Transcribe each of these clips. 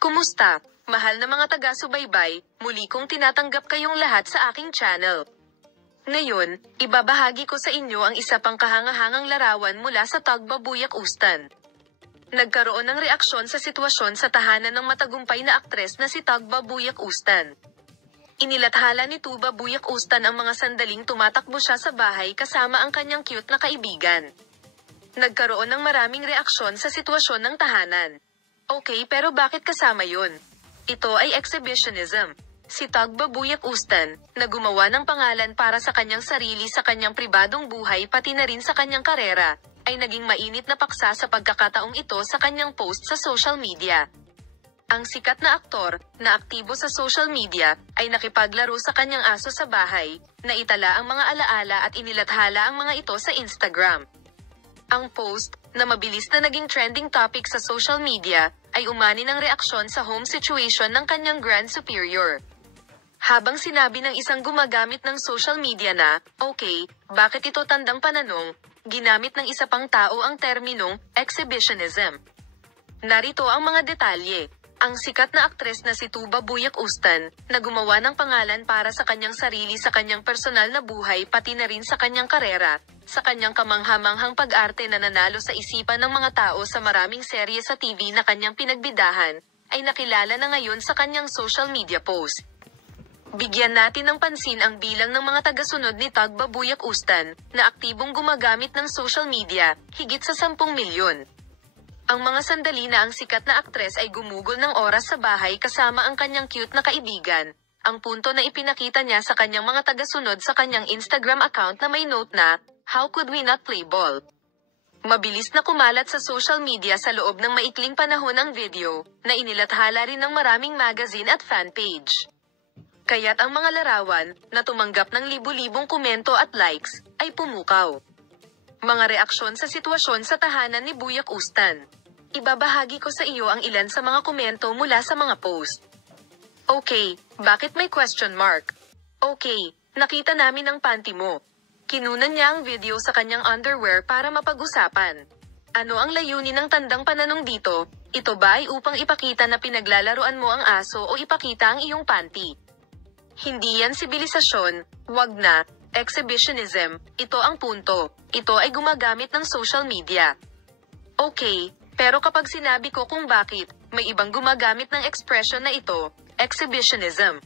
Kumusta, mahal na mga taga-subaybay, muli kong tinatanggap kayong lahat sa aking channel. Ngayon, ibabahagi ko sa inyo ang isa pang kahangahangang larawan mula sa Tugba Buyak Ustan. Nagkaroon ng reaksyon sa sitwasyon sa tahanan ng matagumpay na aktres na si Tugba Buyak Ustan. Inilathala ni Tuba Buyak Ustan ang mga sandaling tumatakbo siya sa bahay kasama ang kanyang cute na kaibigan. Nagkaroon ng maraming reaksyon sa sitwasyon ng tahanan. Okay, pero bakit kasama yun? Ito ay exhibitionism. Si Tugba Buyak Ustan, na gumawa ng pangalan para sa kanyang sarili sa kanyang pribadong buhay pati na rin sa kanyang karera, ay naging mainit na paksa sa pagkakataong ito sa kanyang post sa social media. Ang sikat na aktor, na aktibo sa social media, ay nakipaglaro sa kanyang aso sa bahay, na itala ang mga alaala at inilathala ang mga ito sa Instagram. Ang post, na mabilis na naging trending topic sa social media, ay umani ng reaksyon sa home situation ng kanyang Grand Superior. Habang sinabi ng isang gumagamit ng social media na, okay, bakit ito tandang pananong, ginamit ng isa pang tao ang terminong, exhibitionism. Narito ang mga detalye. Ang sikat na aktres na si Tuba Buyak Ustan, na gumawa ng pangalan para sa kanyang sarili sa kanyang personal na buhay pati na rin sa kanyang karera, sa kanyang kamanghamanghang pag-arte na nanalo sa isipan ng mga tao sa maraming serye sa TV na kanyang pinagbidahan, ay nakilala na ngayon sa kanyang social media post. Bigyan natin ng pansin ang bilang ng mga tagasunod ni Tugba Buyak Ustan, na aktibong gumagamit ng social media, higit sa 10 milyon. Ang mga sandali na ang sikat na aktres ay gumugol ng oras sa bahay kasama ang kanyang cute na kaibigan, ang punto na ipinakita niya sa kanyang mga tagasunod sa kanyang Instagram account na may note na, "How could we not play ball?" Mabilis na kumalat sa social media sa loob ng maikling panahon ang video, na inilathala rin ng maraming magazine at fanpage. Kaya't ang mga larawan, na tumanggap ng libu-libong komento at likes, ay pumukaw. Mga reaksyon sa sitwasyon sa tahanan ni Buyak Ustan. Ibabahagi ko sa iyo ang ilan sa mga komento mula sa mga post. Okay, bakit may question mark? Okay, nakita namin ang panty mo. Kinunan niya ang video sa kanyang underwear para mapag-usapan. Ano ang layunin ng tandang pananong dito? Ito ba ay upang ipakita na pinaglalaruan mo ang aso o ipakita ang iyong panty? Hindi yan sibilisasyon, wag na, exhibitionism, ito ang punto. Ito ay gumagamit ng social media. Okay, pero kapag sinabi ko kung bakit, may ibang gumagamit ng expression na ito, exhibitionism.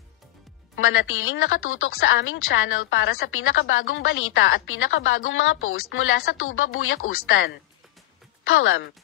Manatiling nakatutok sa aming channel para sa pinakabagong balita at pinakabagong mga post mula sa Tuba Buyak Ustan. Paalam.